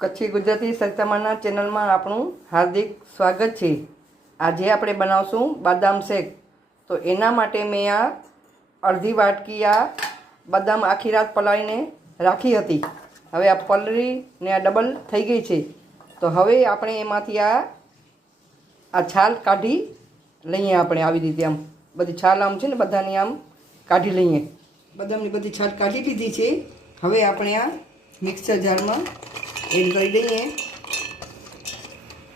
કચ્છી ગુજરાતી સરિતામાના ચેનલમાં આપણું હાર્દિક સ્વાગત છે। આજે આપણે બનાવશું બદામ શેક। તો એના માટે મેં આ અડધી વાટકી આ બદામ આખી રાત પલાળીને રાખી હતી। હવે આ પલળીને આ ડબલ થઈ ગઈ છે। તો હવે આપણે એમાંથી આ છાલ કાઢી લઈએ। આપણે આવી રીતે આમ બધી છાલ આમ છે ને બધાની આમ કાઢી લઈએ। બદામની બધી છાલ કાઢી લીધી છે। હવે આપણે આ મિક્સર જારમાં એડ કરી દઈએ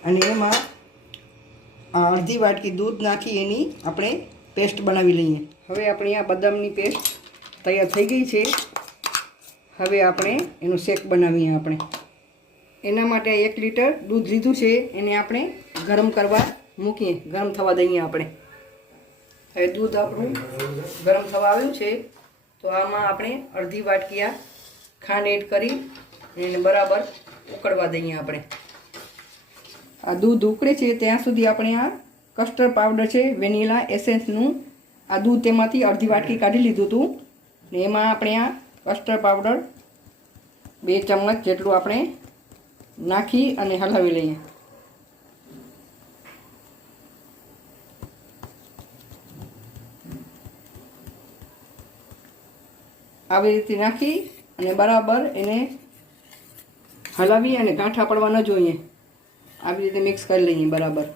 અને એમાં અડધી વાટકી દૂધ નાખી એની આપણે પેસ્ટ બનાવી લઈએ। હવે આપણી આ બદામની પેસ્ટ તૈયાર થઈ ગઈ છે। હવે આપણે એનો શેક બનાવીએ। આપણે એના માટે 1 લીટર દૂધ લીધું છે, એને આપણે ગરમ કરવા મૂકીએ, ગરમ થવા દઈએ આપણે। હવે દૂધ આપણું ગરમ થવા આવ્યું છે, તો આમાં આપણે અડધી વાટકી આ ખાંડ એડ કરી એને બરાબર ઉકળવા દઈએ। આપણે આ દૂધ ઉકળે છે ત્યાં સુધી આપણે આ કસ્ટર્ડ પાવડર છે વેનીલા એસેન્સનું, આ દૂધ તેમાંથી અડધી વાટકી કાઢી લીધું હતું ને એમાં આપણે આ કસ્ટર્ડ પાવડર 2 ચમચ જેટલું આપણે નાખી અને હલાવી લઈએ। આવી રીતે નાખી અને બરાબર એને હલાવી અને ગાંઠા પડવા ન જોઈએ, આવી રીતે મિક્સ કરી લઈએ બરાબર।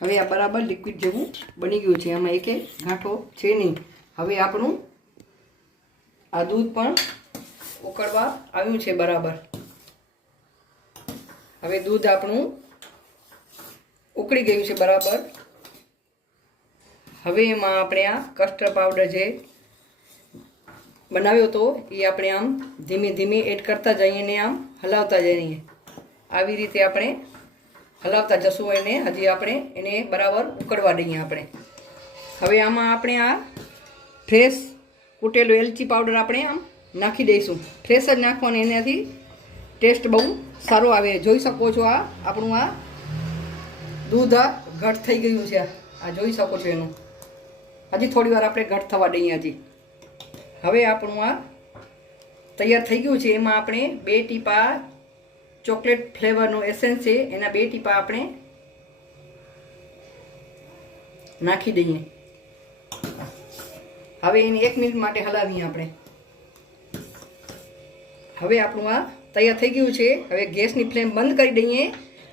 હવે આ બરાબર લિક્વિડ જેવું બની ગયું છે, આમાં એક ગાંઠો છે નહીં। હવે આપણું આ દૂધ પણ ઉકળવા આવ્યું છે બરાબર। હવે દૂધ આપણું ઉકળી ગયું છે બરાબર। હવે એમાં આપણે આ કસ્ટર્ડ પાવડર જે બનાવ્યો તો એ આપણે આમ ધીમે ધીમે એડ કરતા જઈએ ને આમ હલાવતા જઈએ। આવી રીતે આપણે હલાવતા જશું એને, હજી આપણે એને બરાબર ઉકળવા દઈએ આપણે। હવે આમાં આપણે આ ફ્રેશ કૂટેલો એલચી પાવડર આપણે આમ નાખી દઈશું। ફ્રેશ જ નાખવાનું, એનાથી ટેસ્ટ બહુ સારો આવે। જોઈ શકો છો આ આપણું આ દૂધ આ ઘટ થઈ ગયું છે, આ જોઈ શકો છો એનું। હજી થોડી વાર આપણે ઘટ થવા દઈએ હજી। હવે આપણું આ તૈયાર થઈ ગયું છે। એમાં આપણે 2 ટીપા ચોકલેટ ફ્લેવરનું એસેન્સ છે, એના 2 ટીપા આપણે નાખી દઈએ। હવે એને 1 મિનિટ માટે હલાવીએ આપણે। હવે આપણું આ તૈયાર થઈ ગયું છે। હવે ગેસની ફ્લેમ બંધ કરી દઈએ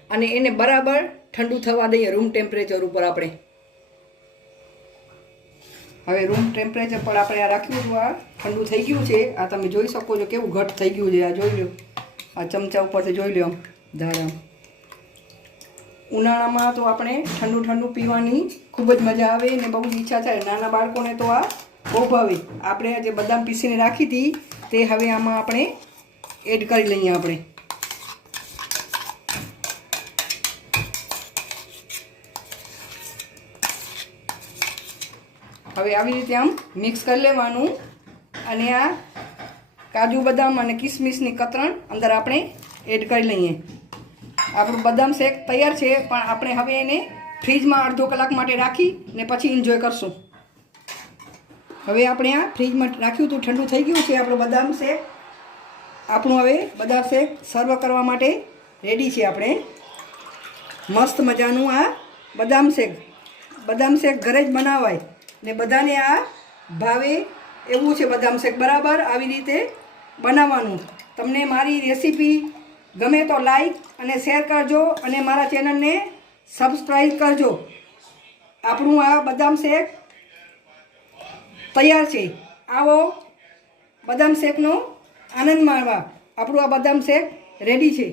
અને એને બરાબર ઠંડુ થવા દઈએ રૂમ ટેમ્પરેચર ઉપર આપણે। હવે રૂમ ટેમ્પરેચર પર આપણે આ રાખ્યું હતું, આ ઠંડુ થઈ ગયું છે। આ તમે જોઈ શકો છો કેવું ઘટ થઈ ગયું છે, આ જોઈ લો, આ ચમચા ઉપરથી જોઈ લો આમ ધારા। ઉનાળામાં તો આપણે ઠંડુ ઠંડુ પીવાની ખૂબ જ મજા આવે ને બહુ જ ઈચ્છા થાય। નાના બાળકોને તો આ બહુ ભાવે। આપણે જે બદામ પીસીને રાખી હતી તે હવે આમાં આપણે એડ કરી લઈએ આપણે। હવે આવી રીતે આમ મિક્સ કરી લેવાનું અને આ કાજુ બદામ અને કિસમિસની કતરણ અંદર આપણે એડ કરી લઈએ। આપણું બદામ શેક તૈયાર છે, પણ આપણે હવે એને ફ્રીજમાં અડધો કલાક માટે રાખી ને પછી એન્જોય કરશું। હવે આપણે આ ફ્રીજમાં રાખ્યું હતું, ઠંડુ થઈ ગયું છે આપણું બદામ શેક। આપણું હવે બદામ શેક સર્વ કરવા માટે રેડી છે। આપણે મસ્ત મજાનું આ બદામ શેક ઘરે જ બનાવાય ને બધાને આ ભાવે એવું છે બદામ શેક। બરાબર આવી રીતે બનાવવાનું। તમને મારી રેસીપી ગમે તો લાઈક અને શેર કરજો અને મારા ચેનલને સબસ્ક્રાઈબ કરજો। આપણું આ બદામ શેક તૈયાર છે, આવો બદામ શેકનો આનંદ માણવા। આપણું આ બદામ શેક રેડી છે।